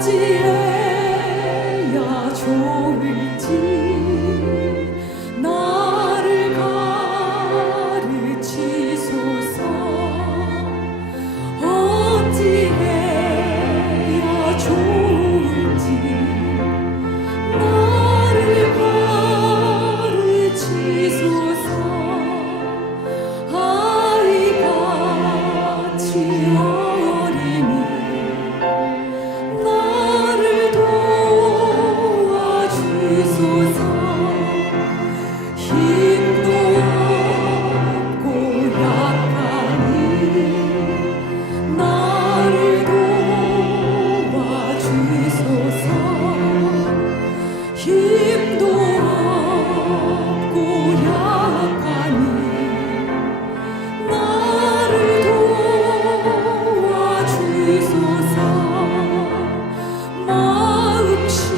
어찌해야 좋을지 나를 가르치소서. 어찌해야 좋을지 나를 가르치소서. 아이같이 어리니 나를 도와주소서. 힘도 없고 약하니 나를 도와주소서. 힘도 없고 약하니 나를 도와주소서. 마음심이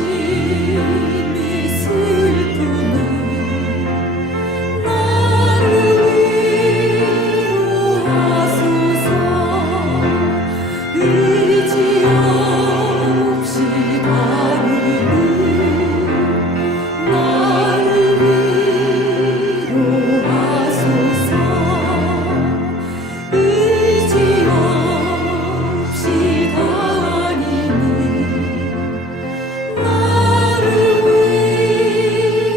슬프니 나를 위로하소서. 의지 없이 다니니 나를 위로하소서. 의지 없이 다니니 나를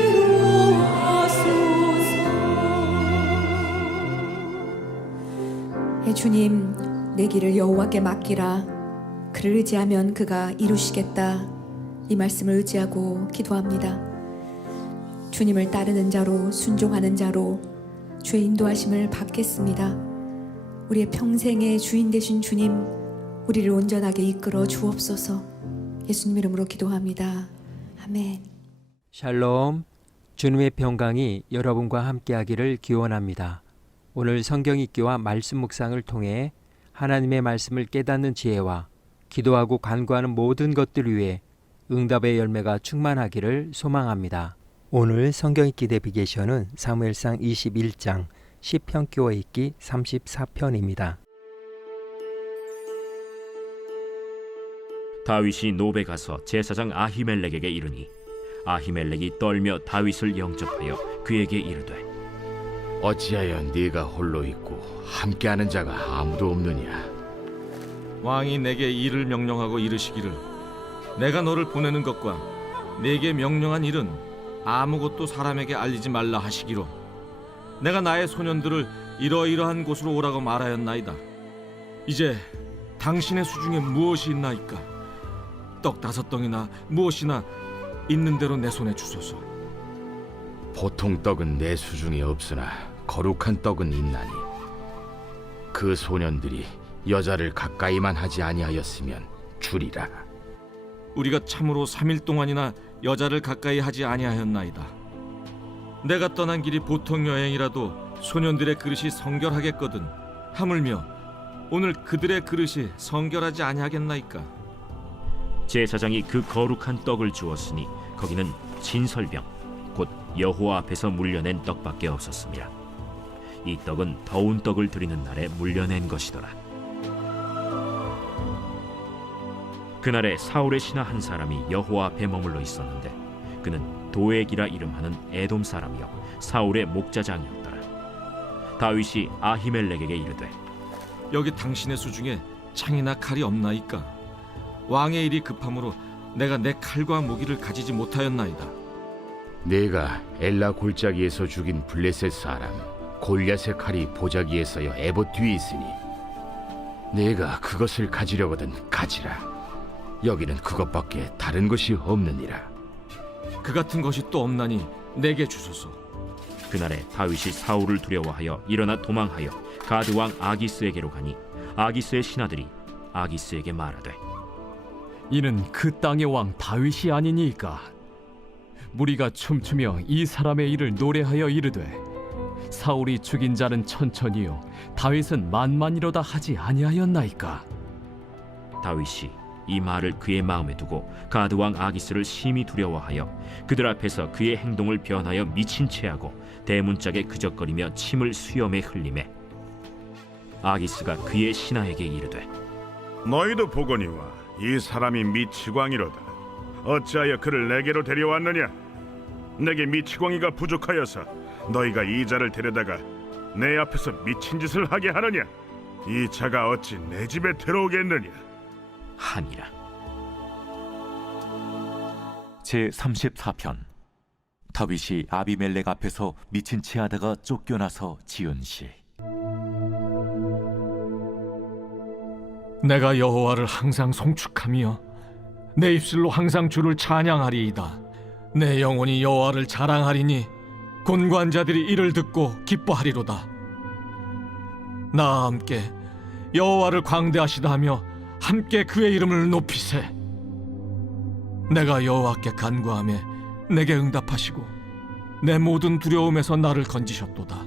위로하소서. 주님, 내 길을 여호와께 맡기라. 그를 의지하면 그가 이루시겠다. 이 말씀을 의지하고 기도합니다. 주님을 따르는 자로, 순종하는 자로 주의 인도하심을 받겠습니다. 우리의 평생의 주인 되신 주님, 우리를 온전하게 이끌어 주옵소서. 예수님 이름으로 기도합니다. 아멘. 샬롬, 주님의 평강이 여러분과 함께하기를 기원합니다. 오늘 성경 읽기와 말씀 묵상을 통해 하나님의 말씀을 깨닫는 지혜와 기도하고 간구하는 모든 것들 위해 응답의 열매가 충만하기를 소망합니다. 오늘 성경 읽기 내비게이션은 사무엘상 21장, 시편 기워 읽기 34편입니다. 다윗이 노베 가서 제사장 아히멜렉에게 이르니 아히멜렉이 떨며 다윗을 영접하여 그에게 이르되 어찌하여 네가 홀로 있고 함께하는 자가 아무도 없느냐? 왕이 내게 일을 명령하고 이르시기를 내가 너를 보내는 것과 내게 명령한 일은 아무것도 사람에게 알리지 말라 하시기로 내가 나의 소년들을 이러이러한 곳으로 오라고 말하였나이다. 이제 당신의 수중에 무엇이 있나이까? 떡 5덩이나 무엇이나 있는 대로 내 손에 주소서. 보통 떡은 내 수중에 없으나 거룩한 떡은 있나니 그 소년들이 여자를 가까이만 하지 아니하였으면 주리라. 우리가 참으로 3일 동안이나 여자를 가까이 하지 아니하였나이다. 내가 떠난 길이 보통 여행이라도 소년들의 그릇이 성결하겠거든 하물며 오늘 그들의 그릇이 성결하지 아니하겠나이까? 제사장이 그 거룩한 떡을 주었으니 거기는 진설병 곧 여호와 앞에서 물려낸 떡밖에 없었습니다. 이 떡은 더운 떡을 드리는 날에 물려낸 것이더라. 그날에 사울의 신하 한 사람이 여호와 앞에 머물러 있었는데 그는 도액이라 이름하는 에돔 사람이요 사울의 목자장이었더라. 다윗이 아히멜렉에게 이르되 여기 당신의 수중에 창이나 칼이 없나이까? 왕의 일이 급함으로 내가 내 칼과 무기를 가지지 못하였나이다. 네가 엘라 골짜기에서 죽인 블레셋 사람 골리앗의 칼이 보자기에서여 에봇 뒤에 있으니 네가 그것을 가지려거든 가지라. 여기는 그것밖에 다른 것이 없느니라. 그 같은 것이 또 없나니 내게 주소서. 그날에 다윗이 사울을 두려워하여 일어나 도망하여 가드 왕 아기스에게로 가니 아기스의 신하들이 아기스에게 말하되 이는 그 땅의 왕 다윗이 아니니까? 무리가 춤추며 이 사람의 일을 노래하여 이르되 사울이 죽인 자는 천천히요 다윗은 만만이로다 하지 아니하였나이까? 다윗이 이 말을 그의 마음에 두고 가드 왕 아기스를 심히 두려워하여 그들 앞에서 그의 행동을 변하여 미친 체하고 대문짝에 그적거리며 침을 수염에 흘리매 아기스가 그의 신하에게 이르되 너희도 보거니와 이 사람이 미치광이로다. 어찌하여 그를 내게로 데려왔느냐? 내게 미치광이가 부족하여서 너희가 이 자를 데려다가 내 앞에서 미친 짓을 하게 하느냐? 이 자가 어찌 내 집에 들어오겠느냐? 하니라. 제 34편. 다윗이 아비멜렉 앞에서 미친 채 하다가 쫓겨나서 지은 시. 내가 여호와를 항상 송축하며 내 입술로 항상 주를 찬양하리이다. 내 영혼이 여호와를 자랑하리니 곤고한 자들이 이를 듣고 기뻐하리로다. 나와 함께 여호와를 광대하시다 하며 함께 그의 이름을 높이세. 내가 여호와께 간구하며 내게 응답하시고 내 모든 두려움에서 나를 건지셨도다.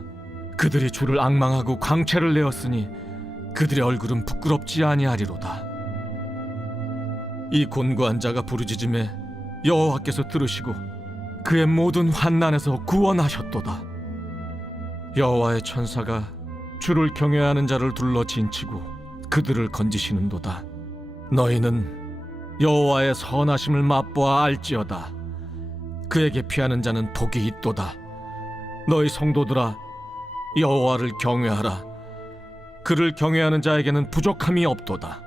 그들이 주를 앙망하고 광채를 내었으니 그들의 얼굴은 부끄럽지 아니하리로다. 이 곤고한 자가 부르짖음에 여호와께서 들으시고 그의 모든 환난에서 구원하셨도다. 여호와의 천사가 주를 경외하는 자를 둘러 진치고 그들을 건지시는도다. 너희는 여호와의 선하심을 맛보아 알지어다. 그에게 피하는 자는 복이 있도다. 너희 성도들아, 여호와를 경외하라. 그를 경외하는 자에게는 부족함이 없도다.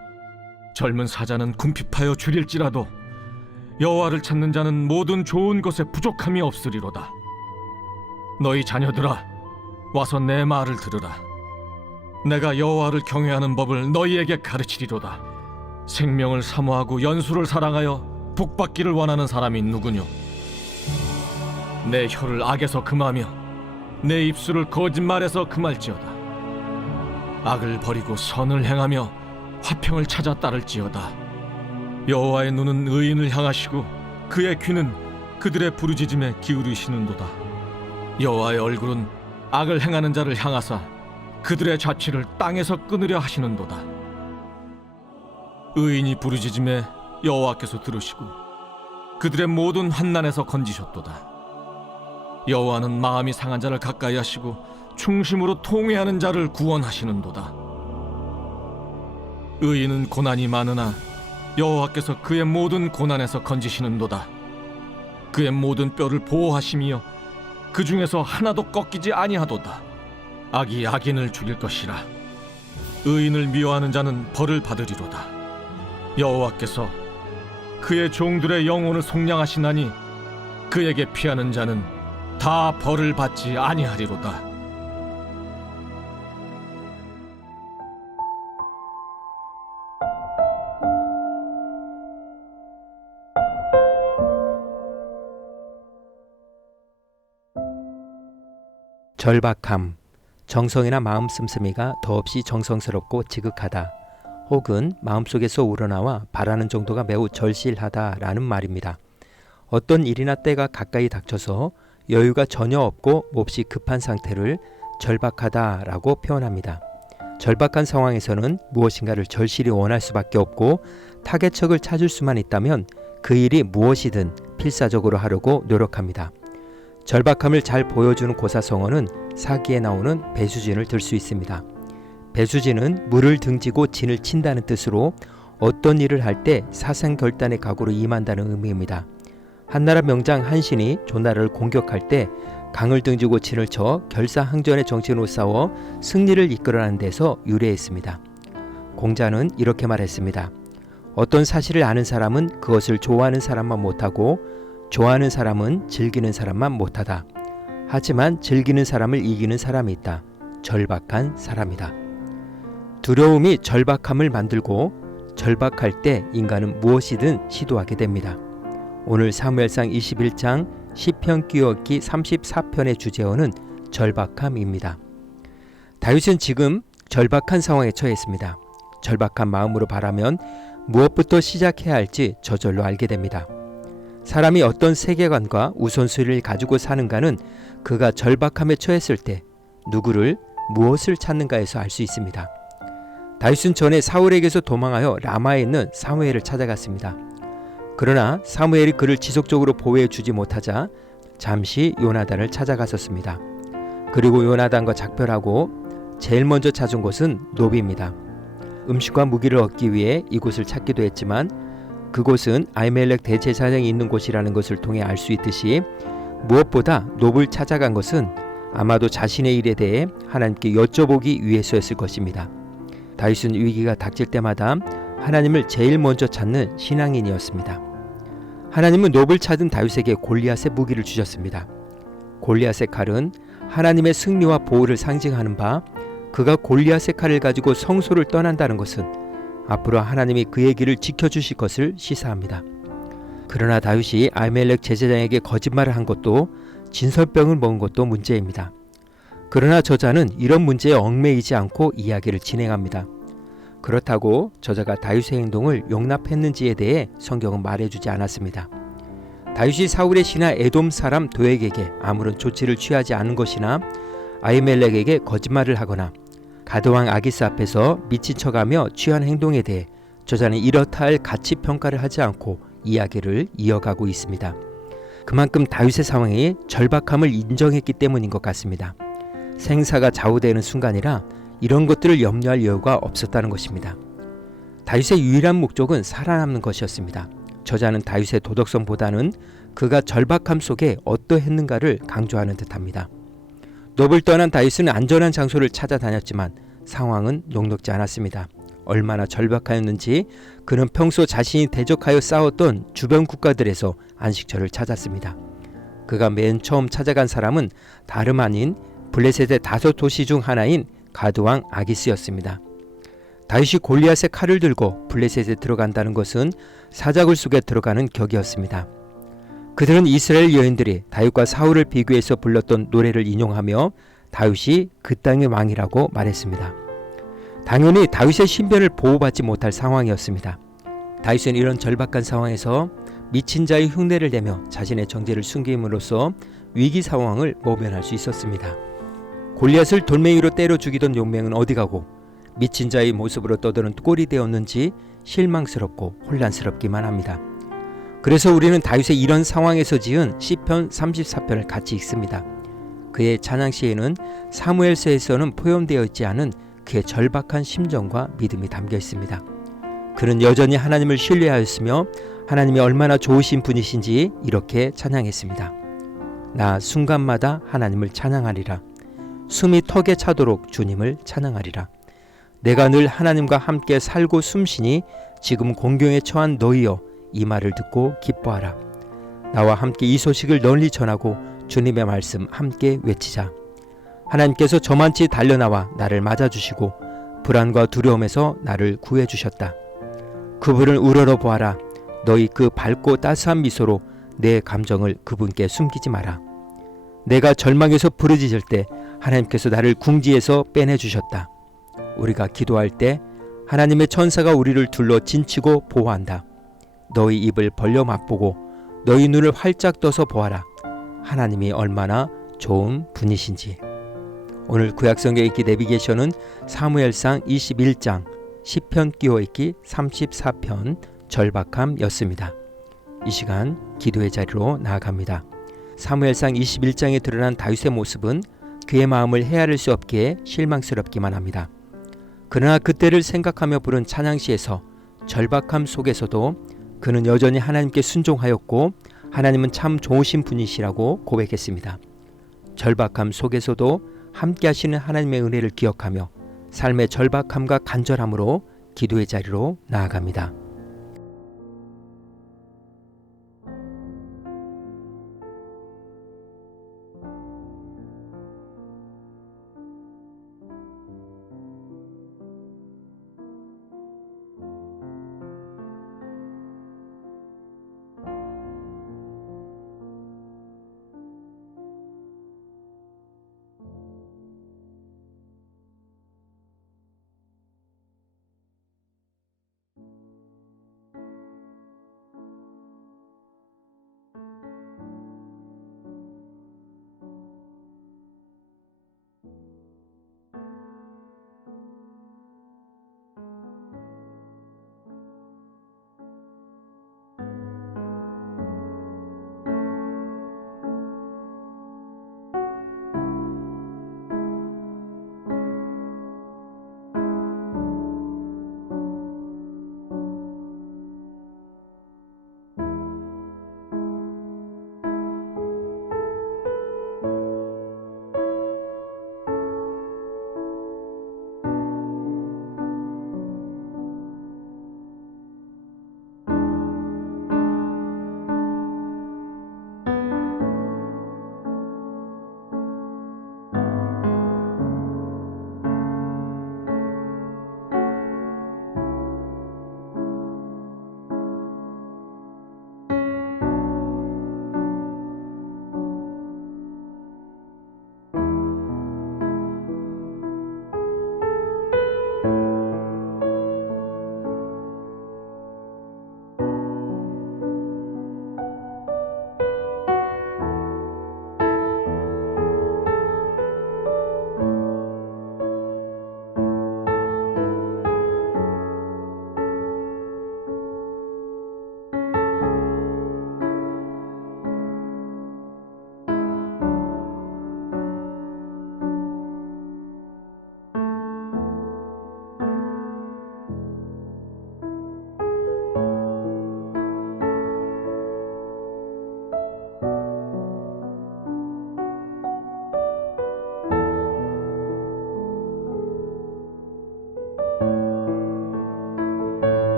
젊은 사자는 궁핍하여 줄일지라도 여호와를 찾는 자는 모든 좋은 것에 부족함이 없으리로다. 너희 자녀들아, 와서 내 말을 들으라. 내가 여호와를 경외하는 법을 너희에게 가르치리로다. 생명을 사모하고 연수를 사랑하여 복받기를 원하는 사람이 누구뇨? 내 혀를 악에서 금하며 내 입술을 거짓말에서 금할지어다. 악을 버리고 선을 행하며 화평을 찾아 따를지어다. 여호와의 눈은 의인을 향하시고 그의 귀는 그들의 부르짖음에 기울이시는도다. 여호와의 얼굴은 악을 행하는 자를 향하사 그들의 자취를 땅에서 끊으려 하시는도다. 의인이 부르짖음에 여호와께서 들으시고 그들의 모든 환난에서 건지셨도다. 여호와는 마음이 상한 자를 가까이 하시고 충심으로 통회하는 자를 구원하시는도다. 의인은 고난이 많으나 여호와께서 그의 모든 고난에서 건지시는도다. 그의 모든 뼈를 보호하시며 그 중에서 하나도 꺾이지 아니하도다. 악이 악인을 죽일 것이라. 의인을 미워하는 자는 벌을 받으리로다. 여호와께서 그의 종들의 영혼을 속량하시나니 그에게 피하는 자는 다 벌을 받지 아니하리로다. 절박함, 정성이나 마음 씀씀이가 더없이 정성스럽고 지극하다, 혹은 마음속에서 우러나와 바라는 정도가 매우 절실하다라는 말입니다. 어떤 일이나 때가 가까이 닥쳐서 여유가 전혀 없고 몹시 급한 상태를 절박하다라고 표현합니다. 절박한 상황에서는 무엇인가를 절실히 원할 수밖에 없고 타개책을 찾을 수만 있다면 그 일이 무엇이든 필사적으로 하려고 노력합니다. 절박함을 잘 보여주는 고사성어는 사기에 나오는 배수진을 들 수 있습니다. 배수진은 물을 등지고 진을 친다는 뜻으로 어떤 일을 할 때 사생결단의 각오로 임한다는 의미입니다. 한나라 명장 한신이 조나라를 공격할 때 강을 등지고 진을 쳐 결사항전의 정신으로 싸워 승리를 이끌어내는 데서 유래했습니다. 공자는 이렇게 말했습니다. 어떤 사실을 아는 사람은 그것을 좋아하는 사람만 못하고 좋아하는 사람은 즐기는 사람만 못하다. 하지만 즐기는 사람을 이기는 사람이 있다. 절박한 사람이다. 두려움이 절박함을 만들고 절박할 때 인간은 무엇이든 시도하게 됩니다. 오늘 사무엘상 21장 시편 끼얹기 34편의 주제어는 절박함입니다. 다윗은 지금 절박한 상황에 처했습니다. 절박한 마음으로 바라면 무엇부터 시작해야 할지 저절로 알게 됩니다. 사람이 어떤 세계관과 우선순위를 가지고 사는가는 그가 절박함에 처했을 때 누구를 무엇을 찾는가에서 알 수 있습니다. 다윗은 전에 사울에게서 도망하여 라마에 있는 사무엘을 찾아갔습니다. 그러나 사무엘이 그를 지속적으로 보호해 주지 못하자 잠시 요나단을 찾아갔었습니다. 그리고 요나단과 작별하고 제일 먼저 찾은 곳은 노비입니다. 음식과 무기를 얻기 위해 이곳을 찾기도 했지만 그곳은 아히멜렉 대제사장이 있는 곳이라는 것을 통해 알 수 있듯이 무엇보다 놉을 찾아간 것은 아마도 자신의 일에 대해 하나님께 여쭤보기 위해서였을 것입니다. 다윗은 위기가 닥칠 때마다 하나님을 제일 먼저 찾는 신앙인이었습니다. 하나님은 놉을 찾은 다윗에게 골리앗의 무기를 주셨습니다. 골리앗의 칼은 하나님의 승리와 보호를 상징하는 바, 그가 골리앗의 칼을 가지고 성소를 떠난다는 것은 앞으로 하나님이 그의 길을 지켜주실 것을 시사합니다. 그러나 다윗이 아히멜렉 제사장에게 거짓말을 한 것도 진설병을 먹은 것도 문제입니다. 그러나 저자는 이런 문제에 얽매이지 않고 이야기를 진행합니다. 그렇다고 저자가 다윗의 행동을 용납했는지에 대해 성경은 말해주지 않았습니다. 다윗이 사울의 신하 에돔 사람 도액에게 아무런 조치를 취하지 않은 것이나 아히멜렉에게 거짓말을 하거나 가드왕 아기스 앞에서 미친 척하며 취한 행동에 대해 저자는 이렇다 할 가치 평가를 하지 않고 이야기를 이어가고 있습니다. 그만큼 다윗의 상황이 절박함을 인정했기 때문인 것 같습니다. 생사가 좌우되는 순간이라 이런 것들을 염려할 여유가 없었다는 것입니다. 다윗의 유일한 목적은 살아남는 것이었습니다. 저자는 다윗의 도덕성보다는 그가 절박함 속에 어떠했는가를 강조하는 듯합니다. 놉을 떠난 다윗은 안전한 장소를 찾아다녔지만 상황은 녹록지 않았습니다. 얼마나 절박하였는지 그는 평소 자신이 대적하여 싸웠던 주변 국가들에서 안식처를 찾았습니다. 그가 맨 처음 찾아간 사람은 다름 아닌 블레셋의 5도시 중 하나인 가드왕 아기스였습니다. 다윗이 골리앗의 칼을 들고 블레셋에 들어간다는 것은 사자굴 속에 들어가는 격이었습니다. 그들은 이스라엘 여인들이 다윗과 사울을 비교해서 불렀던 노래를 인용하며 다윗이 그 땅의 왕이라고 말했습니다. 당연히 다윗의 신변을 보호받지 못할 상황이었습니다. 다윗은 이런 절박한 상황에서 미친 자의 흉내를 내며 자신의 정죄를 숨김으로써 위기 상황을 모면할 수 있었습니다. 골리앗을 돌멩이로 때려 죽이던 용맹은 어디 가고 미친 자의 모습으로 떠드는 꼴이 되었는지 실망스럽고 혼란스럽기만 합니다. 그래서 우리는 다윗의 이런 상황에서 지은 시편 34편을 같이 읽습니다. 그의 찬양 시에는 사무엘서에서는 포함되어 있지 않은 그의 절박한 심정과 믿음이 담겨 있습니다. 그는 여전히 하나님을 신뢰하였으며 하나님이 얼마나 좋으신 분이신지 이렇게 찬양했습니다. 나 순간마다 하나님을 찬양하리라. 숨이 턱에 차도록 주님을 찬양하리라. 내가 늘 하나님과 함께 살고 숨쉬니 지금 공경에 처한 너희여 이 말을 듣고 기뻐하라. 나와 함께 이 소식을 널리 전하고 주님의 말씀 함께 외치자. 하나님께서 저만치 달려나와 나를 맞아주시고 불안과 두려움에서 나를 구해주셨다. 그분을 우러러 보아라. 너희 그 밝고 따스한 미소로 내 감정을 그분께 숨기지 마라. 내가 절망에서 부르짖을 때 하나님께서 나를 궁지에서 빼내주셨다. 우리가 기도할 때 하나님의 천사가 우리를 둘러 진치고 보호한다. 너희 입을 벌려 맛보고 너희 눈을 활짝 떠서 보아라. 하나님이 얼마나 좋은 분이신지. 오늘 구약성경 읽기 내비게이션은 사무엘상 21장, 시편 끼워 읽기 34편 절박함이었습니다. 이 시간 기도의 자리로 나아갑니다. 사무엘상 21장에 드러난 다윗의 모습은 그의 마음을 헤아릴 수 없기에 실망스럽기만 합니다. 그러나 그때를 생각하며 부른 찬양시에서 절박함 속에서도 그는 여전히 하나님께 순종하였고 하나님은 참 좋으신 분이시라고 고백했습니다. 절박함 속에서도 함께 하시는 하나님의 은혜를 기억하며 삶의 절박함과 간절함으로 기도의 자리로 나아갑니다.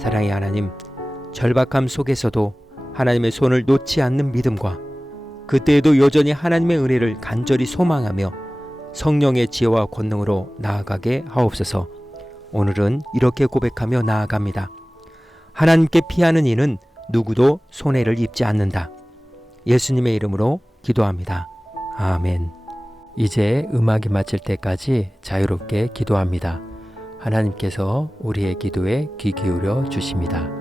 사랑의 하나님, 절박함 속에서도 하나님의 손을 놓지 않는 믿음과 그때에도 여전히 하나님의 은혜를 간절히 소망하며 성령의 지혜와 권능으로 나아가게 하옵소서. 오늘은 이렇게 고백하며 나아갑니다. 하나님께 피하는 이는 누구도 손해를 입지 않는다. 예수님의 이름으로 기도합니다. 아멘. 이제 음악이 마칠 때까지 자유롭게 기도합니다. 하나님께서 우리의 기도에 귀 기울여 주십니다.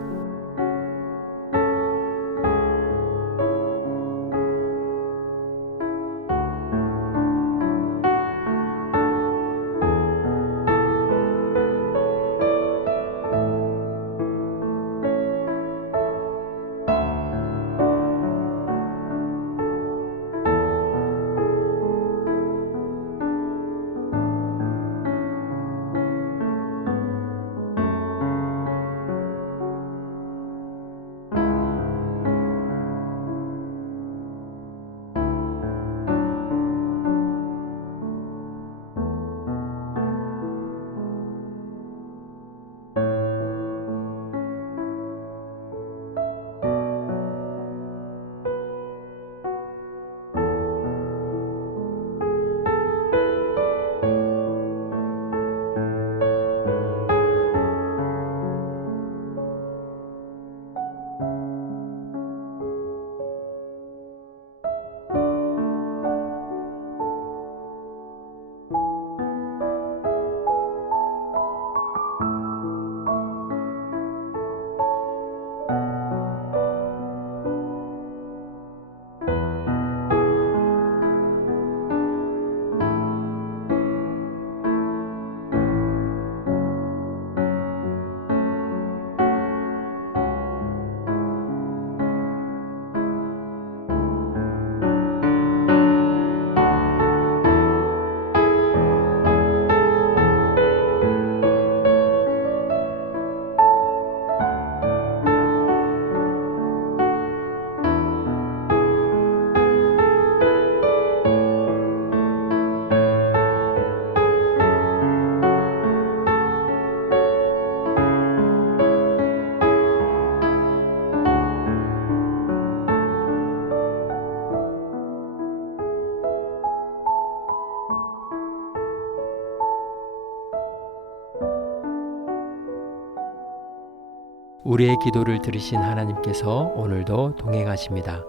우리의 기도를 들으신 하나님께서 오늘도 동행하십니다.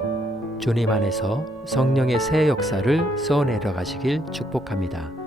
주님 안에서 성령의 새 역사를 써내려 가시길 축복합니다.